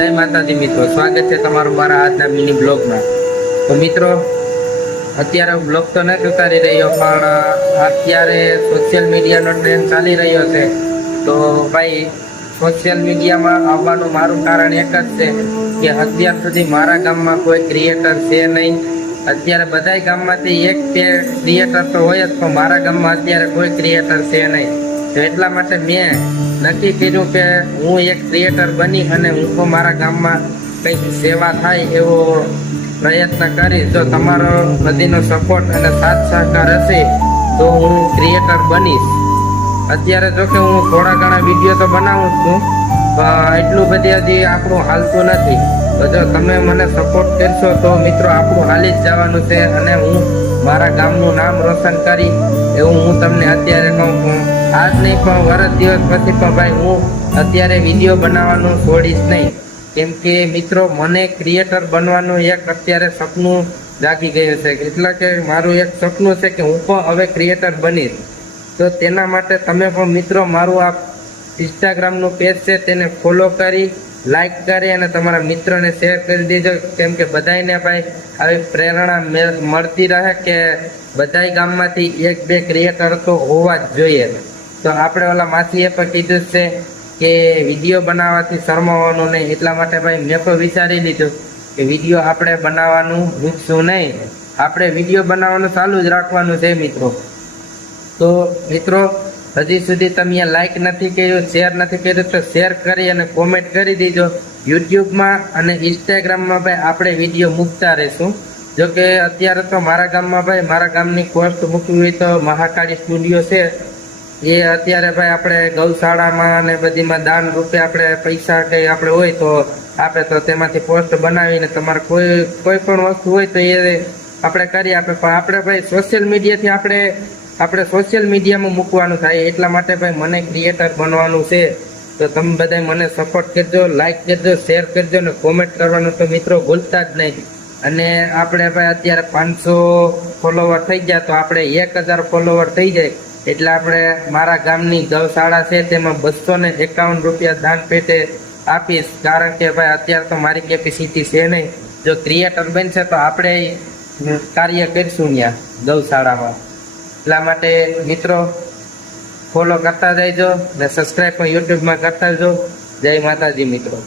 જય માતાજી મિત્રો, સ્વાગત છે તમારું મારા આજના મિની બ્લોગમાં। તો મિત્રો, અત્યારે હું બ્લોગ તો નથી ઉતારી રહ્યો, પણ અત્યારે સોશિયલ મીડિયાનો ટ્રેન્ડ ચાલી રહ્યો છે। તો ભાઈ, સોશિયલ મીડિયામાં આવવાનું મારું કારણ એક જ છે કે અત્યાર સુધી મારા ગામમાં કોઈ ક્રિએટર છે નહીં। અત્યારે બધાય ગામમાંથી એક બે ક્રિએટર તો હોય જ, પણ મારા ગામમાં અત્યારે કોઈ ક્રિએટર છે નહીં। તો એટલા માટે મેં નક્કી કર્યું કે હું એક ક્રિએટર બની અને હું તો મારા ગામમાં કંઈક સેવા થાય એવો પ્રયત્ન કરીશ। જો તમારો બધીનો સપોર્ટ અને સાથ સહકાર હશે તો હું ક્રિએટર બનીશ। અત્યારે જો કે હું થોડા ઘણા વિડીયો તો બનાવું છું, પણ એટલું બધી હજી આપણું હાલતું નથી। તો જો તમે મને સપોર્ટ કરશો તો મિત્રો આપણું હાલી જ જવાનું છે અને હું મારા ગામનું નામ રોશન કરી એવું હું તમને અત્યારે કહું છું। આજ નહીં પણ વર્ષ દિવસ પછી પણ ભાઈ હું અત્યારે વિડીયો બનાવવાનું છોડીશ નહીં, કેમ કે મિત્રો મને ક્રિએટર બનવાનું એક અત્યારે સપનું જાગી ગયું છે। એટલે કે મારું એક સપનું છે કે હું પણ હવે ક્રિએટર બનીશ। તો તેના માટે તમે પણ મિત્રો મારું આ ઇન્સ્ટાગ્રામનું પેજ છે તેને ફોલો કરી, લાઈક કરી અને તમારા મિત્રોને શેર કરી દેજો, કેમ કે બધાને ભાઈ આવી પ્રેરણા મળતી રહે કે બધાય ગામમાંથી એક બે ક્રિએટર તો હોવા જ જોઈએ। તો આપણે ઓલા માસીએ પણ કીધું છે કે વિડીયો બનાવવાથી શરમાવાનું નહીં, એટલા માટે ભાઈ મેં પણ વિચારી લીધું કે વિડીયો આપણે બનાવવાનું મૂકશું નહીં, આપણે વિડીયો બનાવવાનું ચાલુ જ રાખવાનું છે મિત્રો। તો મિત્રો, હજી સુધી તમે લાઈક નથી કર્યું, શેર નથી કર્યું તો શેર કરી અને કોમેન્ટ કરી દેજો। યુટ્યુબમાં અને ઇન્સ્ટાગ્રામમાં ભાઈ આપણે વિડીયો મૂકતા રહીશું। જો કે અત્યારે તો મારા ગામમાં ભાઈ મારા ગામની પોસ્ટ મૂકવી હોય તો મહાકાળી સ્ટુડિયો છે, એ અત્યારે ભાઈ આપણે ગૌશાળામાં અને બધીમાં દાન રૂપે આપણે પૈસા કંઈ આપણે હોય તો આપણે તો તેમાંથી પોસ્ટ બનાવીને તમારે કોઈ પણ વસ્તુ હોય તો એ આપણે કરી આપે, પણ આપણે ભાઈ સોશિયલ મીડિયાથી આપણે સોશિયલ મીડિયામાં મૂકવાનું થાય। એટલા માટે ભાઈ મને ક્રિએટર બનવાનું છે। તો તમે બધા મને સપોર્ટ કરજો, લાઈક કરજો, શેર કરજો અને કોમેન્ટ કરવાનું તો મિત્રો ભૂલતા જ નહીં। અને આપણે ભાઈ અત્યારે 500 ફોલોવર થઈ ગયા તો આપણે 1000 ફોલોવર થઈ જાય એટલે આપણે મારા ગામની ગૌશાળા છે તેમાં 251 રૂપિયા દાન પેટે આપીશ, કારણ કે ભાઈ અત્યારે તો મારી કેપેસિટી છે નહીં। જો ક્રિએટર બનશે તો આપણે કાર્ય કરીશું ત્યાં ગૌશાળામાં। એટલા માટે મિત્રો ફોલો કરતા જઈજો ને સબસ્ક્રાઈબ પણ યુટ્યુબમાં કરતા જજો। જય માતાજી મિત્રો।